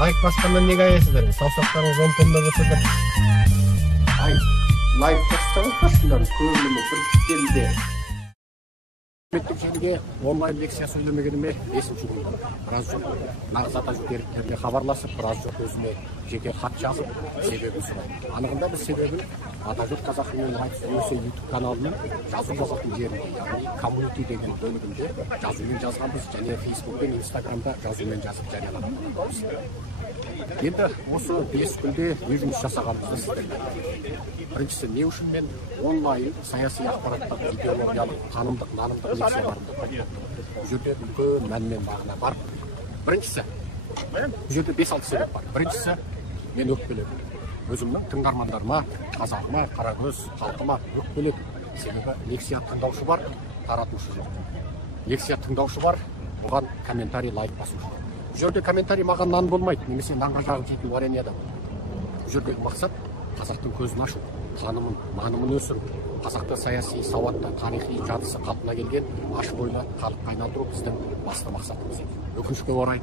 Лайк басқаннан неге аясыздар? Саусақтарыңыз 10 томда болса да. Ай, лайк бассаңыздар, көңіліме бір келді. Әлеуметтік желіге онлайн лекция сөйлемегеніме 5-ші күн. Біраз жұрт нағыз ата жүкеріктеріне хабарласып, біраз жұрт өзіме жеке хат жазып, себебін сұрайды. Анығында біз себебін Атажұрт қазақ тілінің радиосы YouTube каналының жазу жазатын жерінде, яғни комьюнити деген бөлігінде жазумен жазғанбыз, және Facebook пен Instagramда жазумен жазып жарияладық. Енді осы 5 күнде не жұмыс жасағанымызды сіздерге. Біріншісі, не үшін мен онлайн саяси ақпараттық, идеологиялық, танымдық, нанымдық лекцияларымды қойдым. Бұл жерде үлкен мән мен мағына бар. Біріншісі, бұл жерде 5-6 себеп бар. Біріншісі, мен өкпеледім. Өзімнің тыңдармандарыма, қазағыма, қарагөз халқыма өкпеледім. Себебі лекция тыңдаушы бар, таратушы жоқ. Лекция тыңдаушы бар, бұған комментарий, лайк басушы жоқ. Бұл жерде комментарий маған нан болмайды, немесе нанға жағып жейтін вареньяда. Бұл жердегі мақсат қазақтың көзін ашу, танымын, нанымын өсіру. Қазақта саяси, сауатты, тарихи жадысы қалпына келген аш бойлы халыққа айналдыру біздің басты мақсатымыз. Өкінішке орай,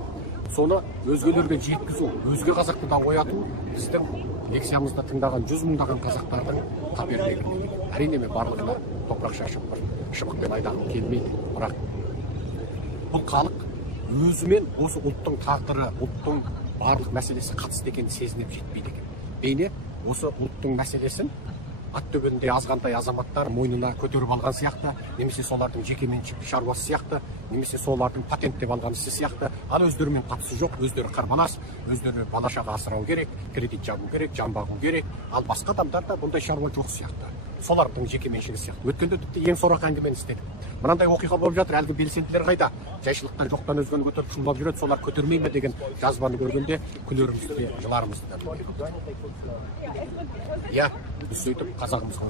соны өзгелерге жеткізу, өзге қазақты да ояту біздің лекциямызда тыңдаған 100 мыңдаған қазақтардың қапердегі. Әрине мен барлығына топырақ шашып бір шыбықпен айдағым келмейді, бірақ бұл халық өзімен осы ұлттың тағдыры, ұлттың барлық мәселесі қатысты екенін сезініп жетпейді екен. Бейне осы ұлттың мәселесін ат төбелінде азғантай азаматтар мойнына көтеріп алған сияқты, немесе солардың жекеменшік шаруасы сияқты, немесе солардың патенттеп алған ісі сияқты, ал өздерімен қатысы жоқ, өздері қарбалас, өздері бала-шаға асырау керек, кредит жабу керек, жан бағу керек, ал басқа адамдарда бұндай шаруа жоқ сияқты. Солардың жекеменшігі сияқты. Өткенде тіпті ең сорақ әңгімені істедік. Мынандай оқиға болып жатыр, әлгі белсенділер қайда? Жайшылықтан жоқтан өзгені көтеріп шулап жүреді, солар көтермей ме деген жазбаны көргенде күлерімізді де, жыларымызды да. Иә, біз сөйтіп қазағымызға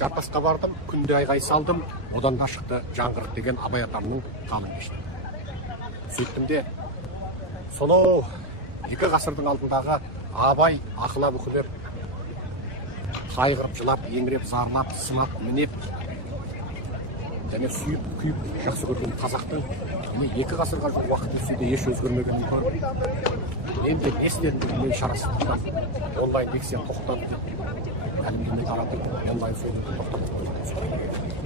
жартасқа бардым, күнде айғай салдым, одан да шықты жаңғырық деген Абай атамның қалың кешті. Сөйттім де, сонау 2 ғасырдың алдындағы Абай ақылап үкілеп, қайғырып, жылап, еңіреп, зарлап, сынап, мінеп, және сүйіп, күйіп, жақсы көрген қазақтың 2 ғасырға жуық уақыт өтсе еш өзгермегенін көріп, енді не істедім мен шарасыздықтан онлайн лекция тоқтатып, әлемдеріне таратып, онлайн сөйлеуді тоқтатып.